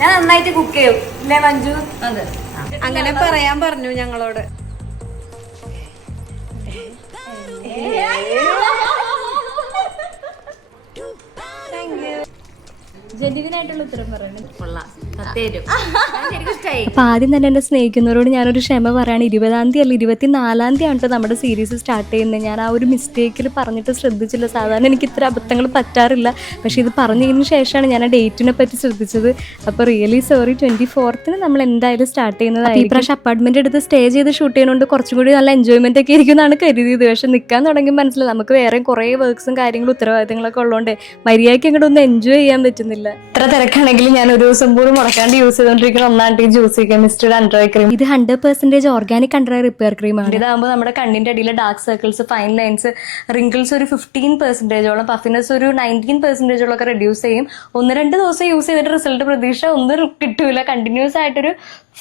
ഞാൻ നന്നായിട്ട് കുക്ക് ചെയ്യും അല്ലേ മഞ്ജു? അതെ, അങ്ങനെ പറയാൻ പറഞ്ഞു ഞങ്ങളോട്. ജെന്യുവിനായിട്ടുള്ള ഉത്തരം പറയണേ. അപ്പോൾ ആദ്യം തന്നെ എന്നെ സ്നേഹിക്കുന്നവരോട് ഞാനൊരു ക്ഷമ പറയാണ്. 20-ാം തീയതി അല്ല 24-ാം തീയതി ആണ് നമ്മുടെ സീരീസ് സ്റ്റാർട്ട് ചെയ്യുന്നത്. ഞാൻ ആ ഒരു മിസ്റ്റേക്കിൽ പറഞ്ഞിട്ട് ശ്രദ്ധിച്ചില്ല. സാധാരണ എനിക്ക് ഇത്ര അബദ്ധങ്ങൾ പറ്റാറില്ല, പക്ഷേ ഇത് പറഞ്ഞതിന് ശേഷമാണ് ഞാൻ ആ ഡേറ്റിനെ പറ്റി ശ്രദ്ധിച്ചത്. അപ്പോൾ റിയലി സോറി. 24th നമ്മൾ എന്തായാലും സ്റ്റാർട്ട് ചെയ്യുന്നത്. ഈ പ്രാവശ്യം അപ്പാർട്ട്മെന്റ് എടുത്ത് സ്റ്റേ ചെയ്ത് ഷൂട്ട് ചെയ്യുന്നതുകൊണ്ട് കുറച്ചും കൂടി നല്ല എൻജോയ്മെന്റ് ഒക്കെ ഇരിക്കുന്നതാണ് കരുതിയത്. പക്ഷെ നിൽക്കാൻ തുടങ്ങി മനസ്സിലായി നമുക്ക് വേറെ കുറേ വർക്ക്സും കാര്യങ്ങളും ഉത്തരവാദിത്തങ്ങളൊക്കെ ഉള്ളതുകൊണ്ട് മര്യാദയ്ക്ക് അങ്ങോട്ട് ഒന്നും എൻജോയ് ചെയ്യാൻ പറ്റുന്നില്ല. ഇത്ര തിരക്കാണെങ്കിലും ഞാൻ ഒരു ദിവസം പോലും മുടക്കാണ്ട് യൂസ് ചെയ്തുകൊണ്ടിരിക്കുന്ന ഒന്നാണ് ജ്യൂസി കെമിസ്ട്രിയുടെ അണ്ടർ ഐ ക്രീം. ഇത് 100% ഓർഗാനിക് അണ്ടർ ഐ റിപ്പയർ ക്രീമാണ്. ഇതാകുമ്പോൾ നമ്മുടെ കണ്ണിന്റെ അടിയിലെ dark circles, fine lines, wrinkles ഒരു 15%, പഫിനെസ് ഒരു 19% ഒക്കെ റെഡ്യൂസ് ചെയ്യും. 1-2 ദിവസം യൂസ് ചെയ്തിട്ട് റിസൾട്ട് പ്രതീക്ഷ ഒന്നും കിട്ടൂല. കണ്ടിന്യൂസ് ആയിട്ടൊരു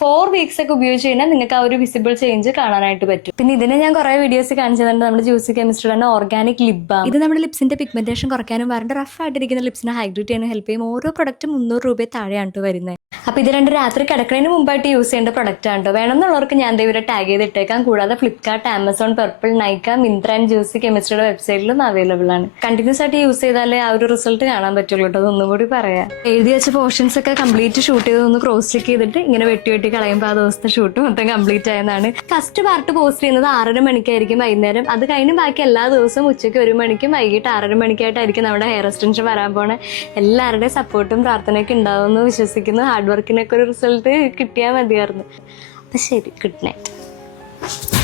4 weeks ഒക്കെ ഉപയോഗിച്ച് കഴിഞ്ഞാൽ നിങ്ങൾക്ക് ആ ഒരു വിസിബിൾ ചേഞ്ച് കാണാനായിട്ട് പറ്റും. പിന്നെ ഇതിനെ ഞാൻ കുറെ വീഡിയോസ് കാണിച്ചു തന്നിട്ടുണ്ട്. നമ്മുടെ ജ്യൂസി കെമിസ്ട്രി തന്നെ ഓർഗാനിക് ലിപ് ബാം. ഇത് നമ്മുടെ ലിപ്സിന്റെ പിഗ്മെന്റേഷൻ കുറയ്ക്കാനും വരണ്ട റഫ് ആയിട്ടിരിക്കുന്ന ലിപ്സിനെ ഹൈഡ്രേറ്റ് ചെയ്യാനും ഹെൽപ്പ് ചെയ്യും. ഓരോ പ്രൊഡക്റ്റ് 300 രൂപ താഴെയാണ് വരുന്നത്. അപ്പോൾ ഇത് 2 രാത്രി കിടക്കുന്നതിന് മുമ്പായിട്ട് യൂസ് ചെയ്യേണ്ട പ്രൊഡക്റ്റ് ആണ് കേട്ടോ. വേണമെന്നുള്ളവർക്ക് ഞാൻ ഇവരെ ടാഗ് ചെയ്തിട്ടേക്കാം. കൂടാതെ Flipkart, Amazon, Purplle, Nykaa, Myntra and Juicy കെമിസ്ട്രിയുടെ വെബ്സൈറ്റിലും അവൈലബിൾ ആണ്. കണ്ടിന്യൂസ് ആയിട്ട് യൂസ് ചെയ്താലേ ആ ഒരു റിസൾട്ട് കാണാൻ പറ്റുള്ളൂ കേട്ടോ. അതൊന്നും കൂടി പറയാം. എഴുതി വെച്ച പോർഷൻസ് ഒക്കെ കംപ്ലീറ്റ് ഷൂട്ട് ചെയ്ത് ഒന്ന് ക്രോസ് ചെക്ക് ചെയ്തിട്ട് ഇങ്ങനെ വെട്ടി കളയുമ്പോൾ ആ ദിവസത്തെ ഷൂട്ട് മൊത്തം കംപ്ലീറ്റ് ആയതാണ്. ഫസ്റ്റ് പാർട്ട് പോസ്റ്റ് ചെയ്യുന്നത് 6:30 മണിക്കായിരിക്കും വൈകുന്നേരം. അത് കഴിഞ്ഞ് ബാക്കി എല്ലാ ദിവസവും ഉച്ചയ്ക്ക് 1 മണിക്കും വൈകിട്ട് 6:30 മണിക്കായിട്ടായിരിക്കും നമ്മുടെ ഹെയർ എക്സ്റ്റൻഷൻ വരാൻ പോണേ. എല്ലാവരുടെയും സപ്പോർട്ടും പ്രാർത്ഥനയൊക്കെ ഉണ്ടാവുമെന്ന് വിശ്വസിക്കുന്നു. ഹാർഡ് വർക്കിനൊക്കെ ഒരു റിസൾട്ട് കിട്ടിയാൽ മതിയായിരുന്നു. അപ്പം ശരി, ഗുഡ് നൈറ്റ്.